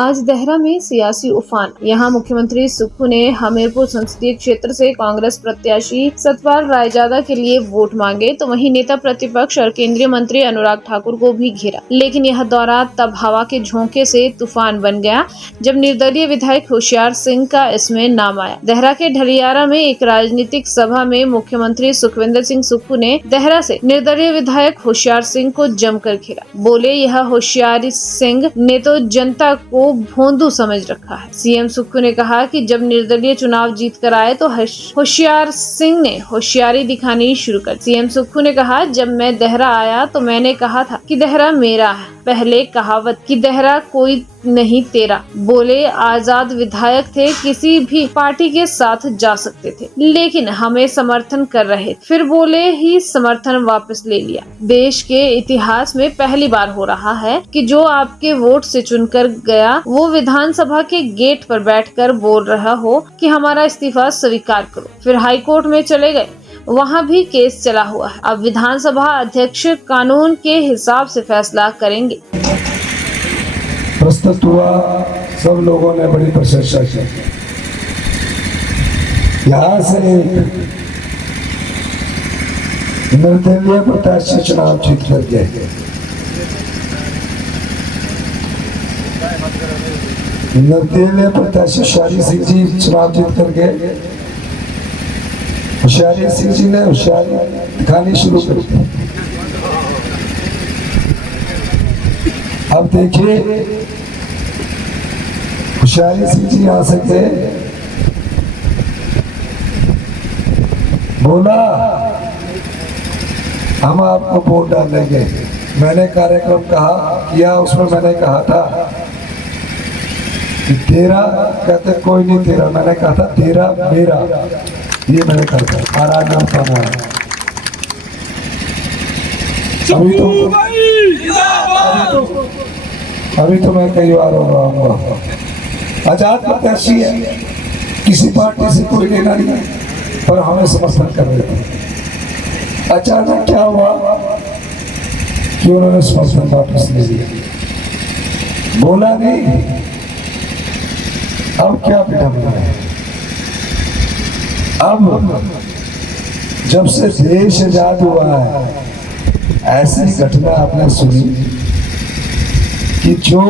आज देहरा में सियासी उफान। यहां मुख्यमंत्री सुक्खू ने हमीरपुर संसदीय क्षेत्र से कांग्रेस प्रत्याशी सतपाल रायजादा के लिए वोट मांगे, तो वहीं नेता प्रतिपक्ष और केंद्रीय मंत्री अनुराग ठाकुर को भी घेरा। लेकिन यह दौरा तब हवा के झोंके से तूफान बन गया जब निर्दलीय विधायक होशियार सिंह का इसमें नाम आया। देहरा के ढलियारा में एक राजनीतिक सभा में मुख्यमंत्री सुखविंदर सिंह सुक्खू ने देहरा से निर्दलीय विधायक होशियार सिंह को जमकर घेरा। बोले, यह होशियार सिंह ने तो जनता को भोंदू समझ रखा है। सीएम सुक्खू ने कहा कि जब निर्दलीय चुनाव जीत कर आए तो होशियार सिंह ने होशियारी दिखानी शुरू कर। सीएम सुक्खू ने कहा, जब मैं देहरा आया तो मैंने कहा था कि देहरा मेरा है। पहले कहावत कि देहरा कोई नहीं तेरा। बोले, आजाद विधायक थे, किसी भी पार्टी के साथ जा सकते थे, लेकिन हमें समर्थन कर रहे। फिर बोले ही समर्थन वापस ले लिया। देश के इतिहास में पहली बार हो रहा है कि जो आपके वोट से चुनकर गया वो विधानसभा के गेट पर बैठकर बोल रहा हो कि हमारा इस्तीफा स्वीकार करो। फिर हाईकोर्ट में चले गए, वहाँ भी केस चला हुआ है। अब विधानसभा अध्यक्ष कानून के हिसाब से फैसला करेंगे। प्रस्तुत हुआ, सब लोगों ने बड़ी प्रशंसा की। यहाँ से निर्दलीय प्रत्याशी चुनाव जीत कर गए। निर्दलीय प्रत्याशी होशियारी सिंह जी चुनाव जीत कर गए। होशियारी सिंह जी ने होशियारी दिखानी शुरू कर दी। अब देखिए, होशियारी सिंह जी आ सकते, बोला हम आपको वोट डालेंगे। मैंने कार्यक्रम किया, उसमें मैंने कहा था कि तेरा, कहते कोई नहीं तेरा, मैंने कहा था तेरा मेरा, ये मैंने कहा था। आराम करना है। अभी तो मैं कई बार हो रहा हूँ। आजाद प्रत्याशी है, किसी पार्टी से कोई लेना नहीं, पर हमें समर्थन कर रहे थे। अचानक क्या हुआ कि उन्होंने समर्थन वापस ले लिया। बोला नहीं, अब क्या बिठा है। अब जब से देश आजाद हुआ है, ऐसी घटना आपने सुनी कि जो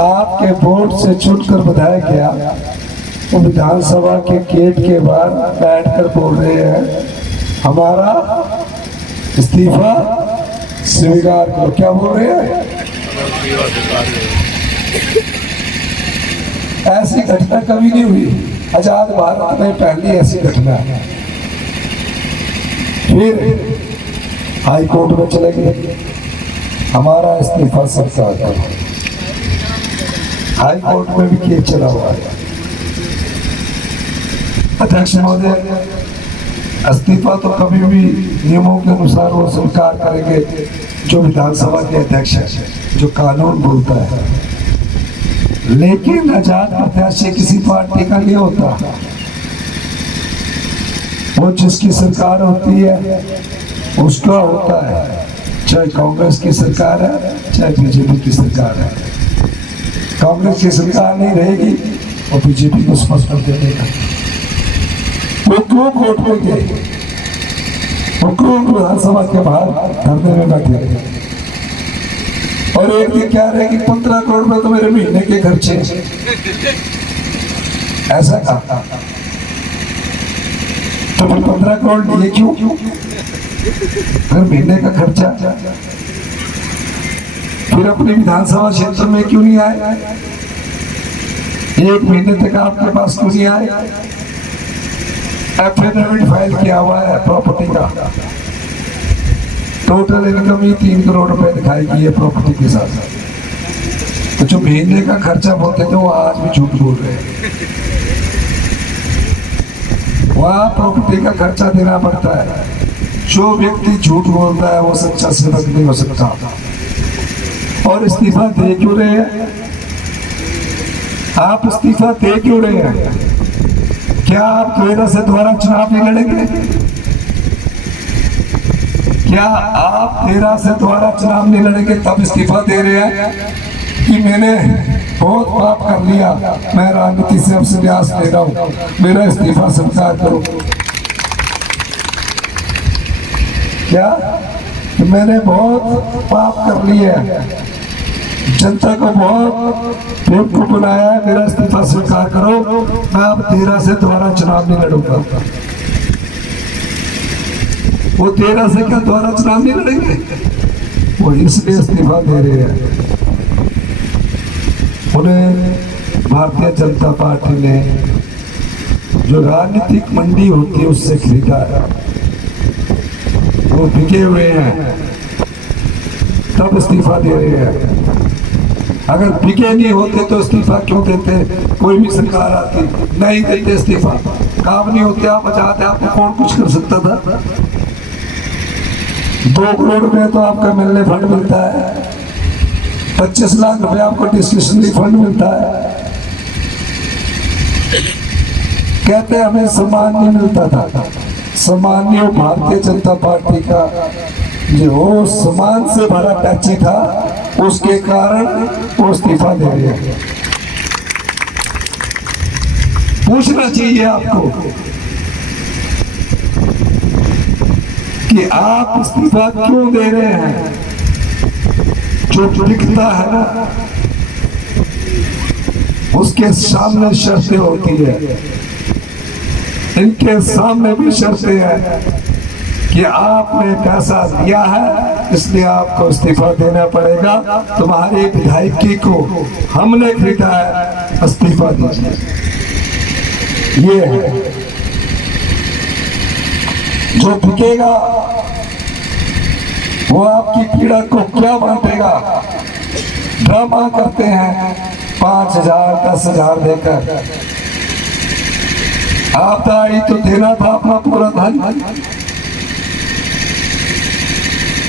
आपके वोट से चुनकर विधायक गया, वो विधानसभा के गेट के बाहर बैठकर बोल रहे हैं हमारा इस्तीफा स्वीकार करो। क्या बोल रहे हैं? ऐसी घटना कभी नहीं हुई आजाद भारत में, पहली ऐसी घटना है। फिर हाई कोर्ट में चले गए, हमारा इस्तीफा सरकार का। हाई कोर्ट में भी केस चला हुआ है। अध्यक्ष महोदय, इस्तीफा तो कभी भी नियमों के अनुसार वो स्वीकार करेंगे जो विधानसभा के अध्यक्ष है, जो कानून बोलता है। लेकिन आजाद प्रत्याशी किसी पार्टी का नहीं होता। वो जिसकी सरकार होती है उसका होता है, चाहे कांग्रेस की सरकार है चाहे बीजेपी की सरकार है। कांग्रेस की सरकार नहीं रहेगी और बीजेपी को समर्थन दे देगा। वो क्यों कोर्ट में गए, वो क्यों विधानसभा के बाहर धरने में बैठे रहे और एक दिन क्या रहे कि 15 करोड़ में तो मेरे महीने के खर्चे, ऐसा कहा। तो फिर 15 करोड़ लिए क्यों? फिर महीने का खर्चा, फिर अपने विधानसभा क्षेत्र में क्यों नहीं आए? एक महीने तक आपके पास क्यों नहीं आए? एफिडेविट फाइल किया हुआ है प्रॉपर्टी का, टोटल इनकम ही 3 करोड़ रुपए दिखाएगी ये प्रॉपर्टी के साथ। तो जो महीने का खर्चा बोलते थे वो आज भी झूठ बोल रहे हैं। वहाँ प्रॉपर्टी का खर्चा देना पड़ता है। जो व्यक्ति झूठ बोलता है वो सच्चा सेवक नहीं हो सकता। और इस्तीफा दे क्यों रहे हैं आप? इस्तीफा दे क्यों रहे हैं? क्या आप दोबारा से चुनाव नहीं लड़ेंगे? क्या आप 13 से दोबारा चुनाव नहीं लड़ेंगे तब इस्तीफा दे रहे हैं? कि मैंने बहुत पाप कर लिया, मैं राजनीति से अब संन्यास ले रहा हूँ, मेरा इस्तीफा स्वीकार करो। क्या कि मैंने बहुत पाप कर लिए, जनता को बहुत बेवकूफ बनाया है, मेरा इस्तीफा स्वीकार करो, मैं अब 13 से दोबारा चुनाव नहीं लड़ूंगा। वो 13 से क्या दोबारा चुनाव नहीं लड़ेंगे? वो इसलिए इस्तीफा दे रहे हैं। उन्हें भारतीय जनता पार्टी ने जो राजनीतिक मंडी होती है उससे खरीदा है, वो बिके हुए हैं, तब इस्तीफा दे रहे हैं। अगर बिके नहीं होते तो इस्तीफा क्यों देते? कोई भी सरकार आती नहीं देते इस्तीफा, काम नहीं होते आप बचाते, आपको कौन कुछ कर सकता था? 2 करोड़ रुपए तो आपका मिलने फंड मिलता है, 25 लाख रुपए आपको डिस्क्रिशनरी फंड मिलता है। कहते हमें सम्मान नहीं मिलता था, सम्मान नहीं, भारतीय जनता पार्टी का जो सम्मान से भरा टैक्सी था, उसके कारण वो इस्तीफा दे रहे हैं। पूछना चाहिए आपको कि आप इस्तीफा क्यों दे रहे हैं? जो लिखता है ना उसके सामने शर्तें होती है, इनके सामने भी शर्तें हैं कि आपने पैसा दिया है इसलिए आपको इस्तीफा देना पड़ेगा, तुम्हारी विधायकी को हमने खरीदा है, इस्तीफा दीजिए। ये है जो बिकेगा वो आपकी पीड़ा को क्या बांटेगा? ड्रामा करते हैं 5,000 10,000 देकर, आपदा आई तो देना था अपना पूरा धन,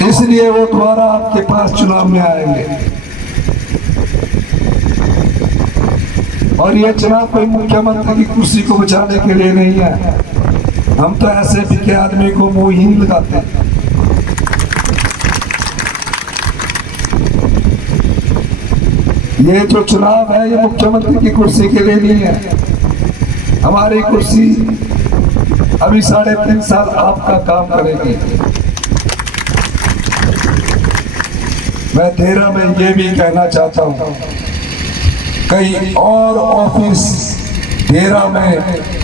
इसलिए वो दोबारा आपके पास चुनाव में आएंगे। और ये चुनाव कोई मुख्यमंत्री की कुर्सी को बचाने के लिए नहीं है, हम तो ऐसे बिके आदमी को मुहीन लगाते हैं। ये जो चुनाव है ये मुख्यमंत्री की कुर्सी के लिए नहीं है, हमारी कुर्सी अभी 3.5 साल आपका काम करेगी। मैं 13 में ये भी कहना चाहता हूँ, कई और ऑफिस 13 में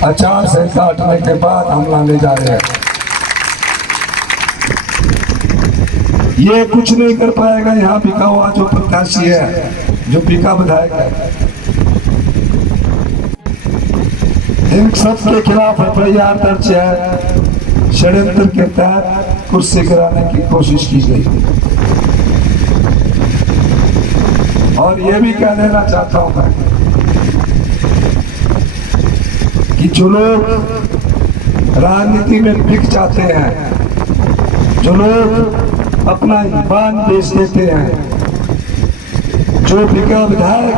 आचार संहिता हटने के बाद हम लाने जा रहे हैं। ये कुछ नहीं कर पाएगा यहाँ बिका हुआ जो प्रत्याशी है, जो बिका विधायक है। इन सब के खिलाफ FIR दर्ज है, षड्यंत्र के तहत कुर्सी कराने की कोशिश की गई। और ये भी कह देना चाहता हूं मैं कि जो लोग राजनीति में बिक जाते हैं, जो लोग अपना ईमान बेच देते हैं, जो बिका विधायक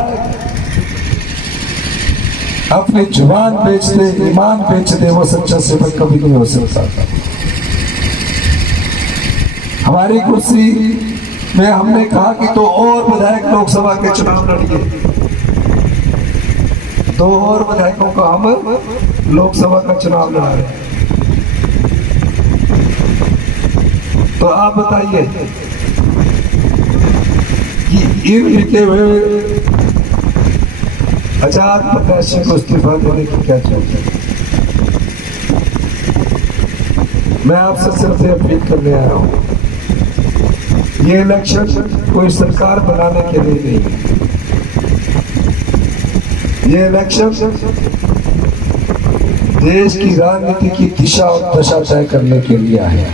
अपनी जुबान बेच दे, ईमान बेच दे, वो सच्चा सेवक कभी नहीं हो सकता। हमारी कुर्सी में हमने कहा कि 2 और विधायक लोकसभा के चुनाव लड़िए, 2 और विधायकों का हम लोकसभा का चुनाव लड़ा रहे हैं। तो आप बताइए कि इन लिखे हुए आजाद प्रत्याशी को इस्तीफा देने की क्या जरूरत है? मैं आपसे सिर्फ अपील करने आया हूं, ये इलेक्शन कोई सरकार बनाने के लिए नहीं है, ये इलेक्शन देश की राजनीति की दिशा और दशा तय करने के लिए है।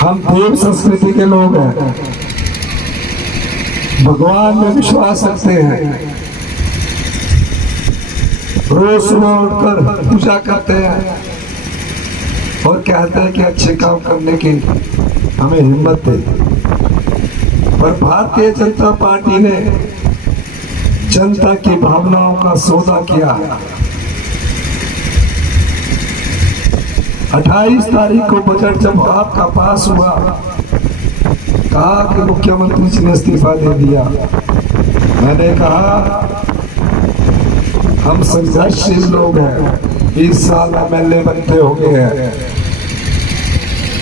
हम देव संस्कृति के लोग हैं, भगवान में विश्वास रखते हैं, रोज सुबह उठकर पूजा करते हैं और कहते हैं कि अच्छे काम करने की हमें हिम्मत दे। पर भारतीय जनता पार्टी ने जनता की भावनाओं का सौदा किया। 28 तारीख को बजट जब आपका पास हुआ कहा कि मुख्यमंत्री जी ने इस्तीफा दे दिया। मैंने कहा हम संघर्षशील लोग हैं, 20 साल MLA बनते हो गए हैं,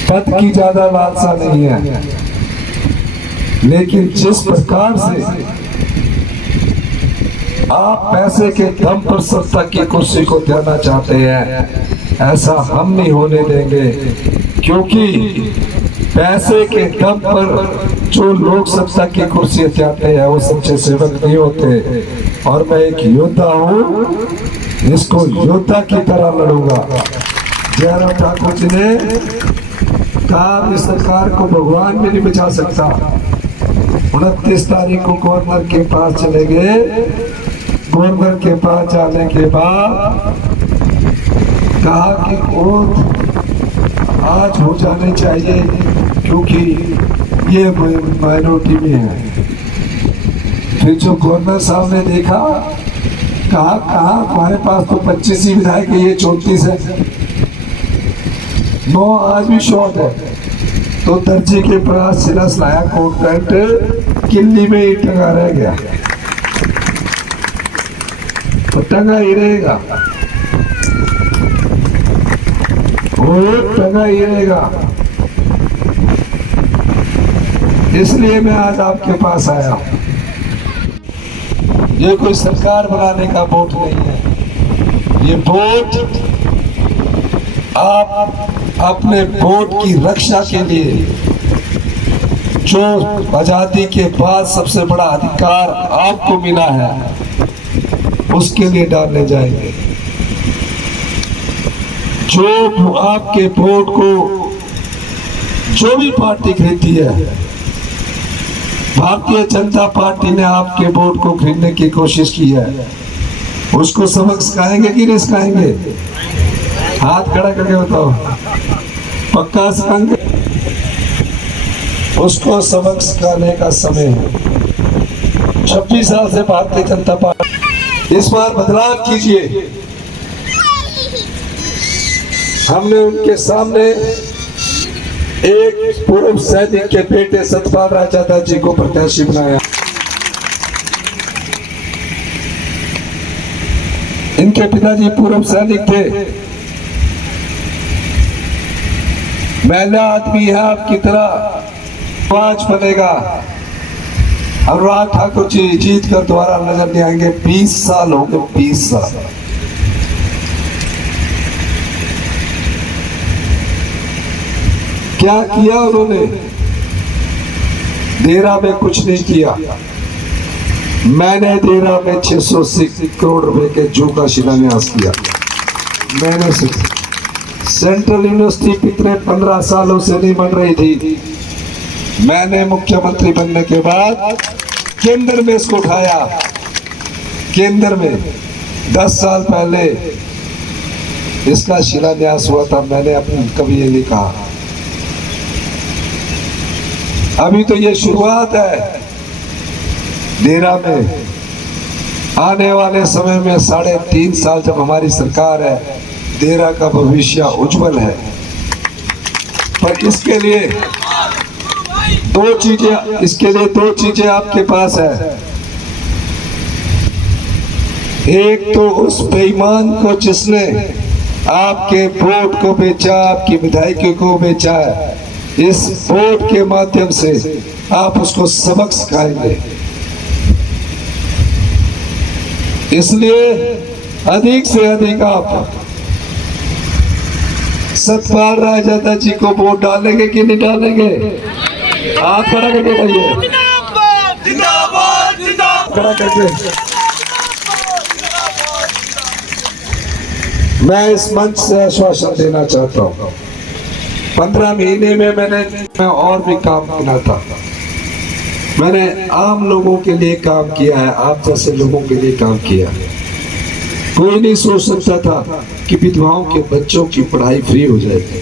पद की ज्यादा लालसा नहीं है, लेकिन जिस प्रकार से आप पैसे के दम पर सत्ता की कुर्सी को देना चाहते हैं, ऐसा हम नहीं होने देंगे। क्योंकि पैसे के दम पर जो लोग सत्ता की कुर्सी चाहते हैं वो सच्चे सेवक नहीं होते। और मैं एक योद्धा हूँ, इसको योद्धा की तरह लड़ूंगा। जयराम ठाकुर जी ने कहा इस सरकार को भगवान भी नहीं बचा सकता। 29 तारीख को गवर्नर के पास चले गए। गवर्नर के पास जाने के बाद कहा कि वोट आज हो जाने चाहिए क्योंकि ये माइनॉरिटी में है। फिर जो गवर्नर साहब ने देखा, कहा हमारे पास तो 25 ही विधायक है, ये 34 है, 9 आज भी शॉर्ट है। तो दर्जी के पास सिलस लाया कोट पैंट, किल्ली में ही टंगा रह गया, तो टंगा ही रहेगा, वो टंगा ही रहेगा। इसलिए मैं आज आपके पास आया। ये कोई सरकार बनाने का वोट नहीं है, ये वोट आप अपने वोट की रक्षा के लिए, जो आजादी के बाद सबसे बड़ा अधिकार आपको मिला है, उसके लिए डालने जाएंगे। जो आपके वोट को जो भी पार्टी खरीदती है, भारतीय जनता पार्टी ने आपके वोट को खरीदने की कोशिश की है, उसको सबक सिखाएंगे कि नहीं सिखाएंगे? हाथ खड़ा करके बताओ, पक्का सिखाएंगे? उसको सबक सिखाने का समय है। 26 साल से भारतीय जनता पार्टी, इस बार बदलाव कीजिए। हमने उनके सामने एक पूर्व सैनिक के बेटे सतपाल रायजादा जी को प्रत्याशी बनाया। इनके पिताजी पूर्व सैनिक थे। महिला आदमी है आपकी तरह, पांच बनेगा। अनुराग ठाकुर जी जीत कर दोबारा नजर नहीं आएंगे। 20 साल हो गए, 20 साल। क्या किया उन्होंने? देरा में कुछ नहीं किया। मैंने देरा में 680 करोड़ रुपए के जू का शिलान्यास किया। मैंने सेंट्रल यूनिवर्सिटी पिछले 15 सालों से नहीं बन रही थी। मैंने मुख्यमंत्री बनने के बाद केंद्र में इसको उठाया। केंद्र में 10 साल पहले इसका शिलान्यास हुआ था। मैंने अपनी कभी ये नहीं कहा। अभी तो ये शुरुआत है। देरा में आने वाले समय में 3.5 साल जब हमारी सरकार है, देरा का भविष्य उज्जवल है। पर इसके लिए दो चीजें आपके पास है। एक तो उस बेईमान को जिसने आपके वोट को बेचा, आपकी विधायकी को बेचा है, इस वोट के माध्यम से आप उसको सबक सिखाएंगे। इसलिए अधिक से अधिक आप सतपाल रायजादा जी को वोट डालेंगे कि नहीं डालेंगे? आप खड़ा करके बताइए। खड़ा करके। मैं इस मंच से आश्वासन देना चाहता हूँ। 15 महीने में मैं और भी काम किया था। मैंने आम लोगों के लिए काम किया है, आप जैसे लोगों के लिए काम किया। कोई नहीं सोच सकता था कि विधवाओं के बच्चों की पढ़ाई फ्री हो जाएगी,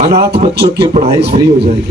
अनाथ बच्चों की पढ़ाई फ्री हो जाएगी।